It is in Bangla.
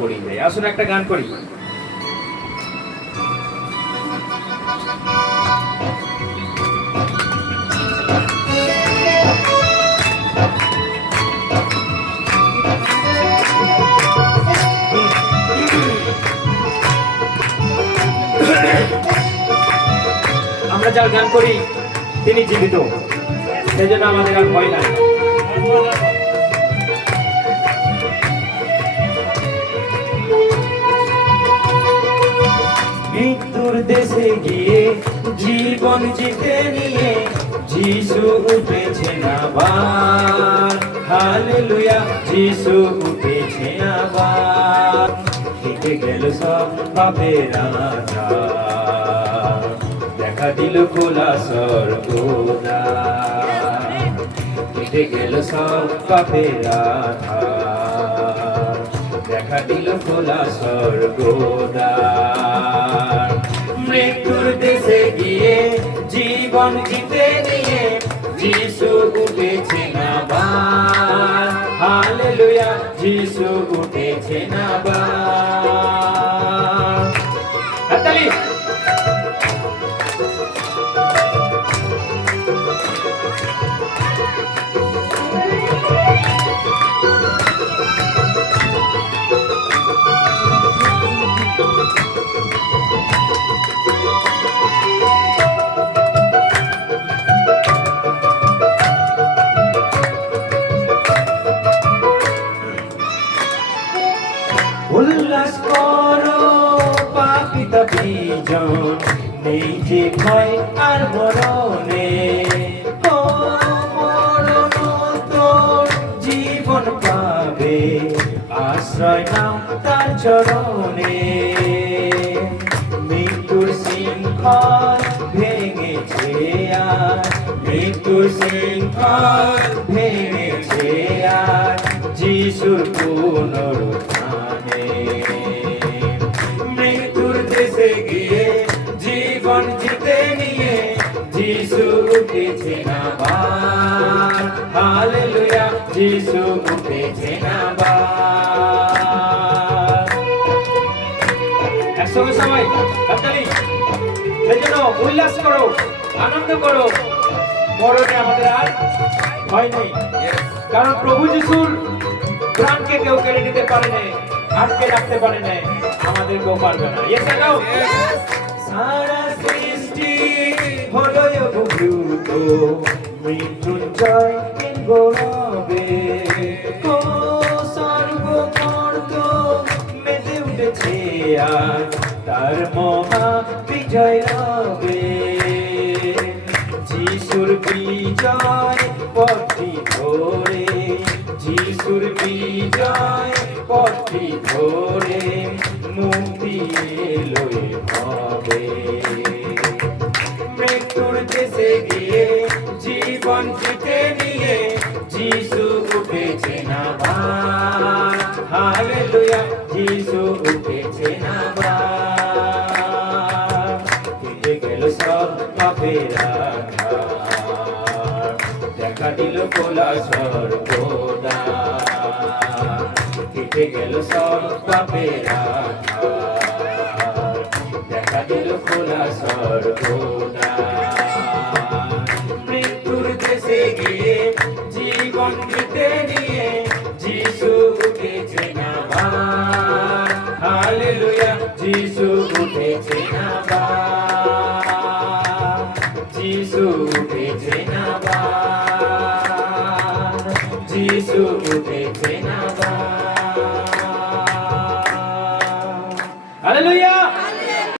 করি যাই, আসুন একটা গান করি। আমরা যার গান করি তিনি জীবিত, সেই জন্য আমাদের আর ভয় নাই। মৃত্যুর দেশে গিয়ে জীবন জিতে নিয়ে যিশু উঠেছেন আবার, হালেলুয়া, যিশু উঠেছেন আবার। কেটে গেল সব পাপের আধার, দেখা দিল খোলা স্বর্গদ্বার। কেটে গেল সব পাপের আধার, দেখা দিল খোলা স্বর্গদ্বার। মৃত্যুর দেশে গিয়ে জীবন জিতে নিয়ে যিশু উঠেছেন আবার, হালেলুয়া, যিশু উঠেছেন আবার। হাততালি। উল্লাস করো পাপিতা বিজন, নেই যে ভয় আর মরণে। ও মরণ তোর জীবন পাবে, আশ্রয় নাও তার চরণে। মৃত্যুর শৃঙ্খল ভেঙেছে আর, মৃত্যুর শৃঙ্খল ভেঙেছে আর, যিশুর পুনরুত্থানে। মৃত্যুর দেশে গিয়ে জীবন জিতে নিয়ে যিশু উঠেছেন আবার, হালেলুয়া, যিশু উঠেছেন আবার। একসঙ্গে সবাই হাততালি। সেই জন্য উল্লাস করো, আনন্দ করো, মরণে আমাদের আর ভয় নেই। কারণ প্রভু যিশুর প্রাণকে কেউ কেড়ে নিতে পারে না, আটকে রাখতে পারে না, আমাদের কেউ পারবে না। সারা সৃষ্টি হলো অভিভূত, মৃত্যুঞ্জয় গৌরবে। ও সর্বমর্ত মেতে উঠেছে আর, তার মহা বিজয় হবে। যিশুর বিজয় পথটি ধরে, যিশুর বিজয় পথটি ধরে, মুক্তি এলোয় হবে। মৃত্যুর দেশে গিয়ে জীবন জিতে নিয়ে যিশু উঠেছেন আবার, হালেলুয়া, যিশু উঠেছেন আবার। কেটে গেল সব পাপের আধার, দেখা দিল খোলা স্বর্গদ্বার। কেটে গেল সব পাপের আধার, দেখা দিল খোলা স্বর্গদ্বার। মৃত্যুর দেশে গিয়ে জীবন জিতে নিয়ে যিশু উঠেছেন আবার, হালেলুয়া, যিশু উঠেছেন আবার।